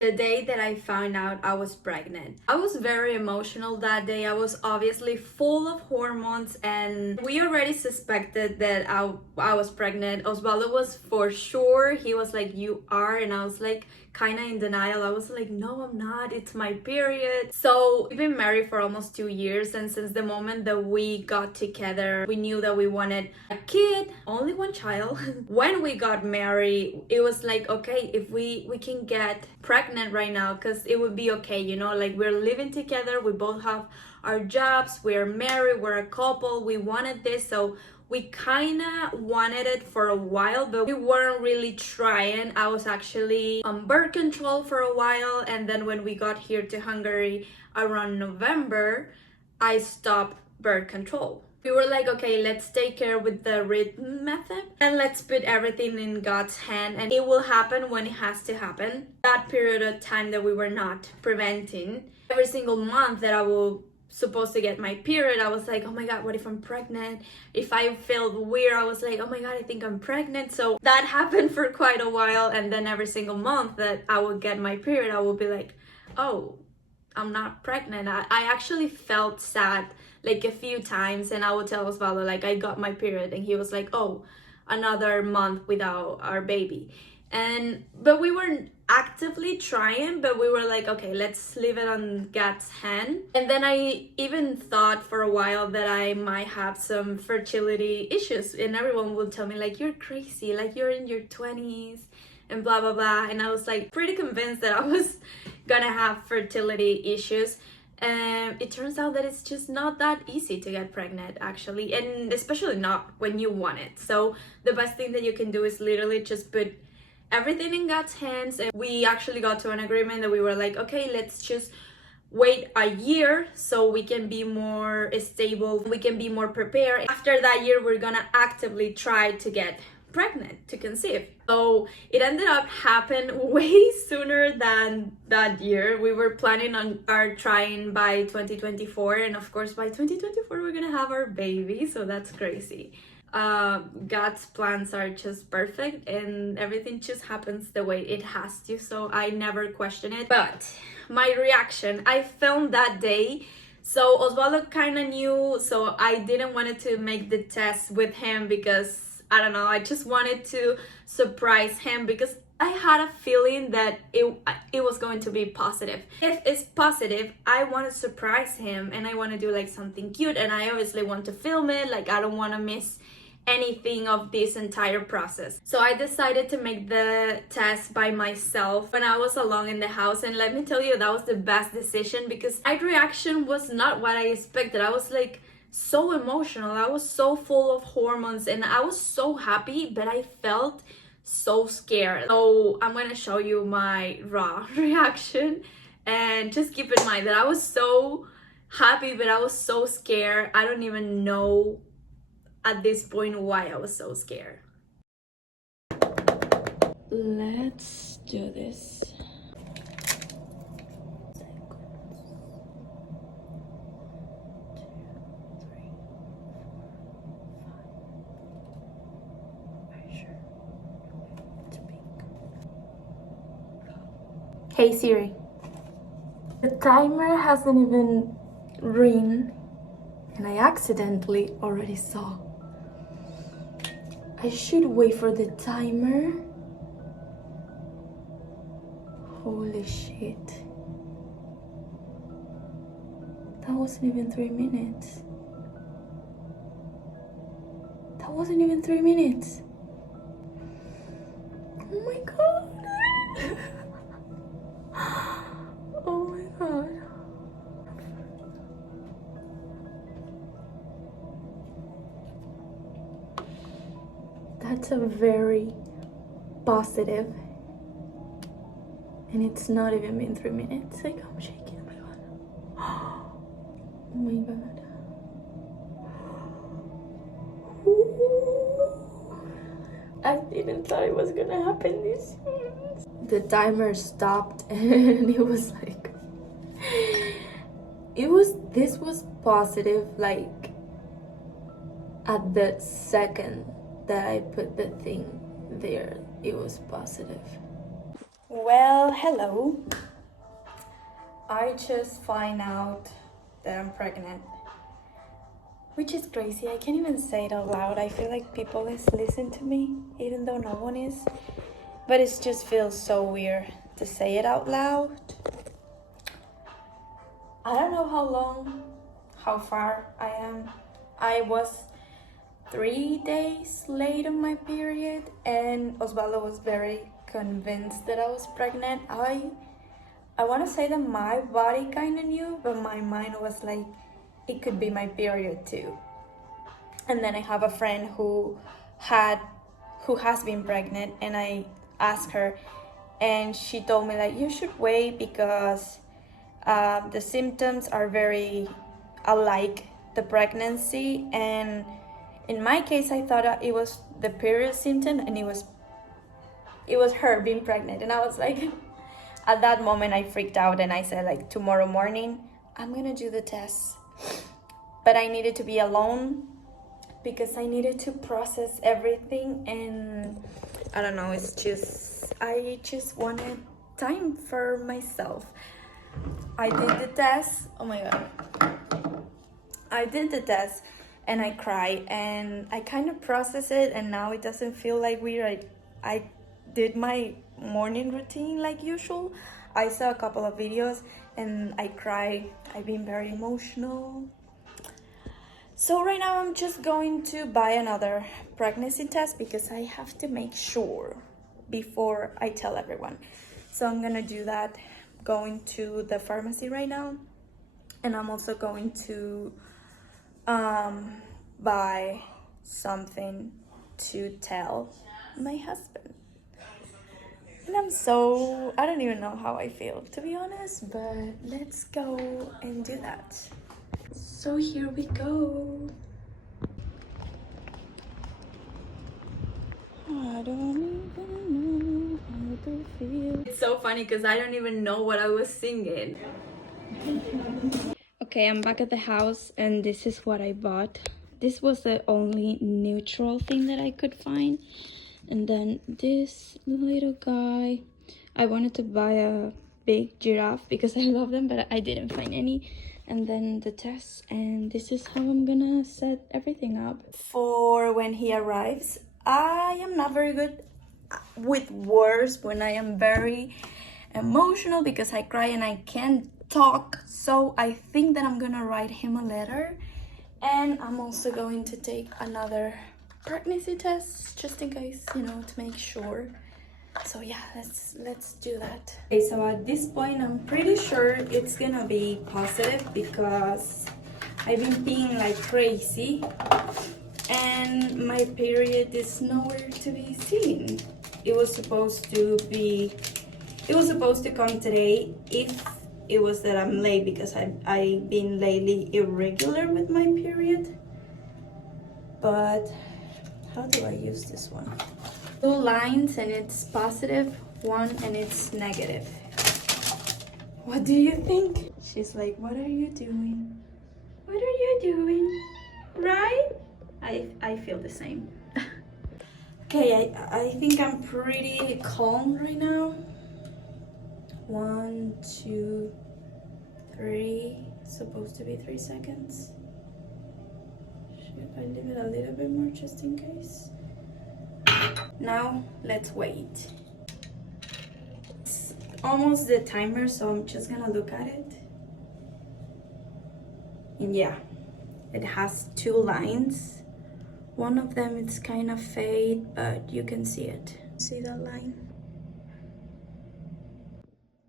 The day that I found out I was pregnant, I was very emotional that day. I was obviously full of hormones, and we already suspected that I was pregnant. Osvaldo was for sure. He was like, "You are," and I was like, kind of in denial. I was like, "No, I'm not. It's my period." So we've been married for almost 2 years, and since the moment that we got together, we knew that we wanted a kid, only one child. When we got married, it was like, okay, if we can get pregnant right now, because it would be okay, you know, like we're living together, we both have our jobs, we're married, we're a couple, we wanted this. So we kind of wanted it for a while, but we weren't really trying. I was actually on birth control for a while, and then when we got here to Hungary around November, I stopped birth control. We were like, okay, let's take care with the rhythm method and let's put everything in God's hand, and it will happen when it has to happen. That period of time that we were not preventing, every single month that I will supposed to get my period, I was like, oh my god, what if I'm pregnant? If I felt weird, I was like, oh my god, I think I'm pregnant. So that happened for quite a while, and then every single month that I would get my period, I would be like, oh, I'm not pregnant. I actually felt sad like a few times, and I would tell Osvaldo like I got my period, and he was like, oh, another month without our baby. But we weren't actively trying, but we were like, okay, let's leave it on God's hand. And then I even thought for a while that I might have some fertility issues, and everyone would tell me like, you're crazy, like you're in your 20s and blah blah blah. And I was like pretty convinced that I was gonna have fertility issues. It turns out that it's just not that easy to get pregnant, actually, and especially not when you want it. So the best thing that you can do is literally just put everything in God's hands. And we actually got to an agreement that we were like, okay, let's just wait a year so we can be more stable, we can be more prepared. After that year, we're gonna actively try to get pregnant, to conceive. So it ended up happening way sooner than that year. We were planning on our trying by 2024, and of course by 2024 we're gonna have our baby, so that's crazy. God's plans are just perfect, and everything just happens the way it has to, so I never question it. But my reaction, I filmed that day, so Osvaldo kind of knew, so I didn't want to make the test with him because I don't know, I just wanted to surprise him because I had a feeling that it was going to be positive. If it's positive, I want to surprise him, and I want to do like something cute, and I obviously want to film it. Like I don't want to miss anything of this entire process. So I decided to make the test by myself when I was alone in the house, and let me tell you, that was the best decision because my reaction was not what I expected. I was like so emotional, I was so full of hormones, and I was so happy, but I felt so scared. So I'm gonna show you my raw reaction, and just keep in mind that I was so happy, but I was so scared. I don't even know at this point why I was so scared. Let's do this. Hey Siri. The timer hasn't even ring, and I accidentally already saw. I should wait for the timer. Holy shit. That wasn't even 3 minutes. That wasn't even 3 minutes. Oh my god. Oh my god. That's a very positive, and it's not even been 3 minutes. Like, I'm shaking. Oh my god. Oh my god. I didn't thought it was gonna happen this soon. The timer stopped, and it was like, this was positive like at the second that I put the thing there. It was positive. Well, hello. I just find out that I'm pregnant, which is crazy. I can't even say it out loud. I feel like people is listen to me, even though no one is. But it just feels so weird to say it out loud. I don't know how far I am. I was 3 days late on my period, and Osvaldo was very convinced that I was pregnant. I want to say that my body kind of knew, but my mind was like, it could be my period too. And then I have a friend who has been pregnant, and I asked her, and she told me like, you should wait because the symptoms are very alike the pregnancy. And in my case, I thought it was the period symptom, and it was her being pregnant. And I was like, at that moment I freaked out, and I said like, tomorrow morning I'm gonna do the test. But I needed to be alone because I needed to process everything, and I don't know, I just wanted time for myself. I did the test. Oh my god. I did the test and I cried, and I kind of processed it, and now it doesn't feel like weird. I did my morning routine like usual. I saw a couple of videos and I cried. I've been very emotional. So right now I'm just going to buy another pregnancy test because I have to make sure before I tell everyone. So I'm gonna do that, going to the pharmacy right now. And I'm also going to buy something to tell my husband. And I don't even know how I feel, to be honest, but let's go and do that. So here we go. I don't even know how to feel. It's so funny because I don't even know what I was singing. Okay, I'm back at the house, and this is what I bought. This was the only neutral thing that I could find. And then this little guy. I wanted to buy a big giraffe because I love them, but I didn't find any. And then the test, and this is how I'm gonna set everything up for when he arrives. I am not very good with words when I am very emotional because I cry and I can't talk. So I think that I'm gonna write him a letter, and I'm also going to take another pregnancy test just in case, to make sure. So yeah, let's do that. Okay, so at this point I'm pretty sure it's gonna be positive because I've been peeing like crazy and my period is nowhere to be seen. It was supposed to come today if it was that I'm late, because I've been lately irregular with my period. But how do I use this one? 2 lines and it's positive, 1 and it's negative. What do you think? She's like, what are you doing? What are you doing? Right? I feel the same. Okay, I think I'm pretty calm right now. 1, 2, 3. It's supposed to be 3 seconds. Should I leave it a little bit more just in case? Now let's wait. It's almost the timer, so I'm just gonna look at it. And yeah, it has 2 lines. One of them it's kind of fade, but you can see it. See that line?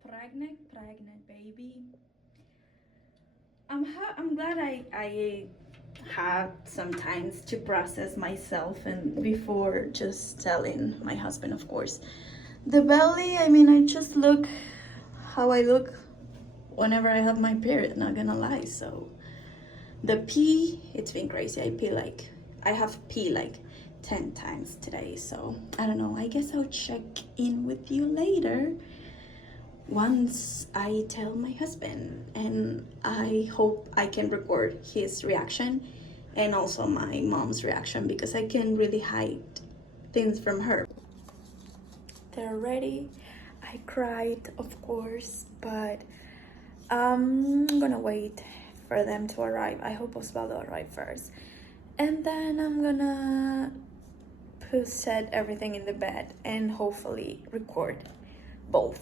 Pregnant baby. I'm glad I had some time to process myself and before just telling my husband, of course. The belly, I mean, I just look how I look whenever I have my period, not gonna lie. So the pee, it's been crazy. I have pee like 10 times today, so I don't know. I guess I'll check in with you later once I tell my husband, and I hope I can record his reaction and also my mom's reaction because I can't really hide things from her. They're ready. I cried, of course, but I'm gonna wait for them to arrive. I hope Osvaldo arrive first. And then I'm gonna set everything in the bed and hopefully record both.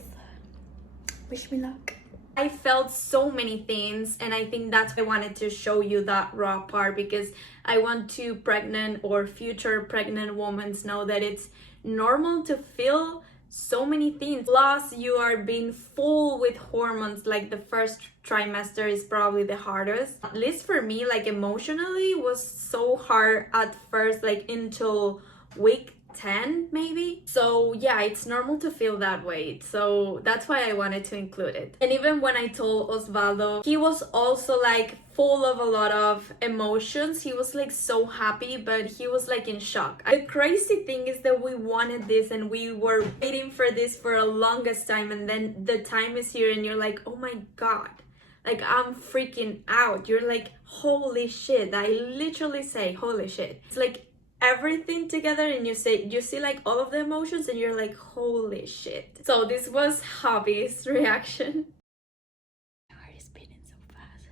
Wish me luck. I felt so many things, and I think that's why I wanted to show you that raw part, because I want to pregnant or future pregnant women know that it's normal to feel so many things. Plus, you are being full with hormones. Like the first trimester is probably the hardest. At least for me, like emotionally, was so hard at first, like until week 10 maybe. So yeah, it's normal to feel that way, so that's why I wanted to include it. And even when I told Osvaldo, he was also like full of a lot of emotions. He was like so happy, but he was like in shock. The crazy thing is that we wanted this and we were waiting for this for a longest time, and then the time is here and you're like, oh my god, like I'm freaking out. You're like, holy shit. I literally say holy shit. It's like everything together, and you see like all of the emotions and you're like, holy shit. So this was Hobby's reaction. My heart is beating so fast.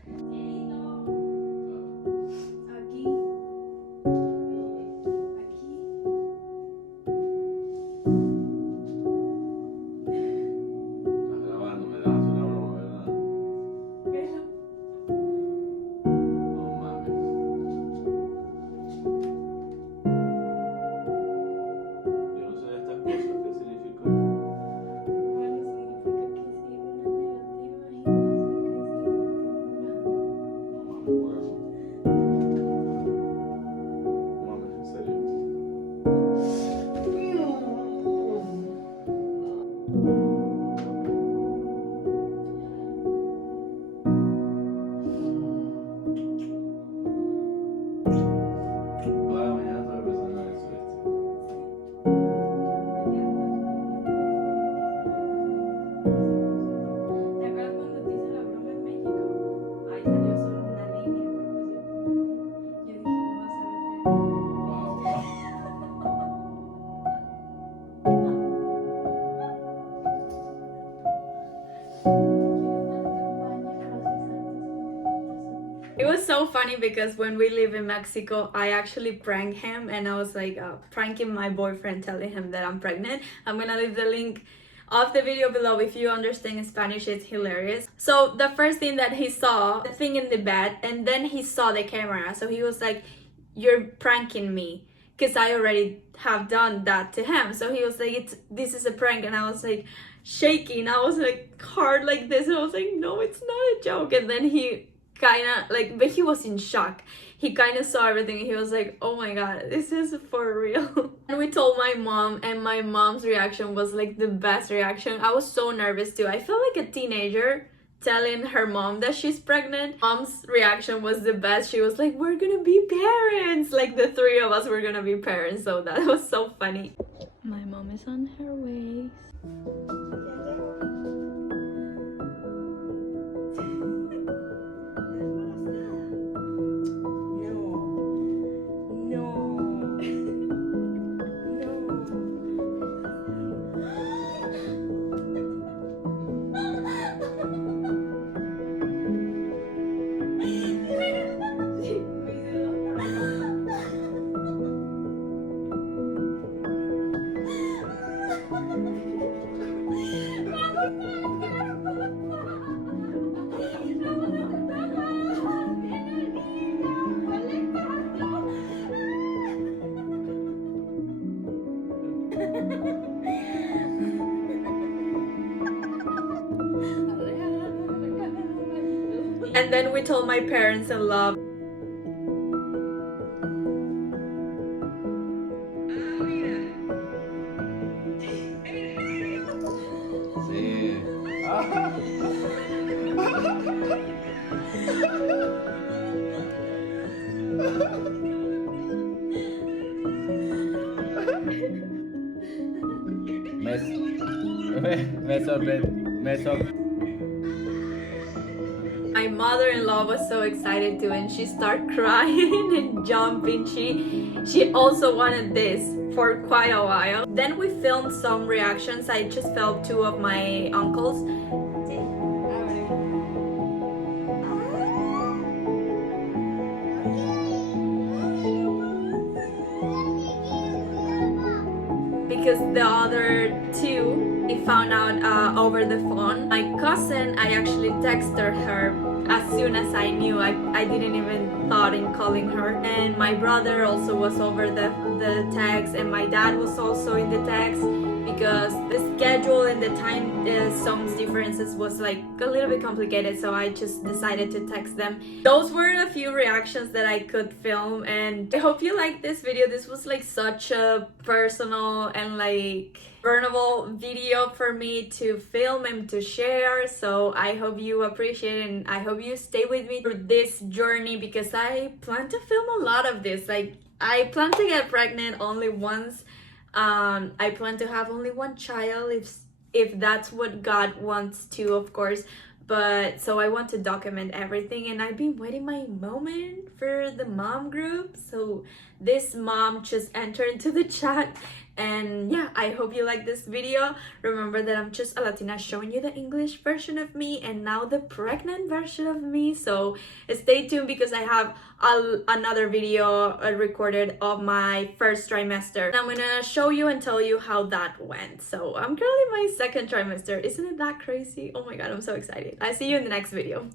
It was so funny because when we live in Mexico, I actually pranked him, and I was like pranking my boyfriend, telling him that I'm pregnant. I'm gonna leave the link of the video below. If you understand Spanish, it's hilarious. So the first thing that he saw, the thing in the bed, and then he saw the camera. So he was like, you're pranking me, because I already have done that to him. So he was like, this is a prank. And I was like shaking. I was like hard like this, and I was like, no, it's not a joke. And then he kind of like, but he was in shock. He kind of saw everything and he was like, oh my god, this is for real. And we told my mom, and my mom's reaction was like the best reaction. I was so nervous too. I felt like a teenager telling her mom that she's pregnant. Mom's reaction was the best. She was like, we're gonna be parents, like the three of us were gonna be parents. So that was so funny. My mom is on her way. And then we told my parents in love. Sí. Me sorprende. My mother-in-law was so excited too, and she started crying and jumping. She also wanted this for quite a while. Then we filmed some reactions. I just filmed two of my uncles. Because the other two, I found out over the phone. My cousin, I actually texted her as soon as I knew. I didn't even thought in calling her. And my brother also was over the text, and my dad was also in the text, because the schedule and the time zones differences was like a little bit complicated, so I just decided to text them. Those were a few reactions that I could film, and I hope you liked this video. This was like such a personal and like vulnerable video for me to film and to share, so I hope you appreciate it, and I hope you stay with me through this journey, because I plan to film a lot of this. Like, I plan to get pregnant only once. I plan to have only one child if that's what God wants to, of course. But so I want to document everything, and I've been waiting my moment for the mom group. So this mom just entered into the chat, and yeah, I hope you like this video. Remember that I'm just a Latina showing you the English version of me and now the pregnant version of me. So stay tuned, because I have another video recorded of my first trimester, and I'm gonna show you and tell you how that went. So I'm currently in my second trimester. Isn't it that crazy? Oh my god, I'm so excited. I'll see you in the next video.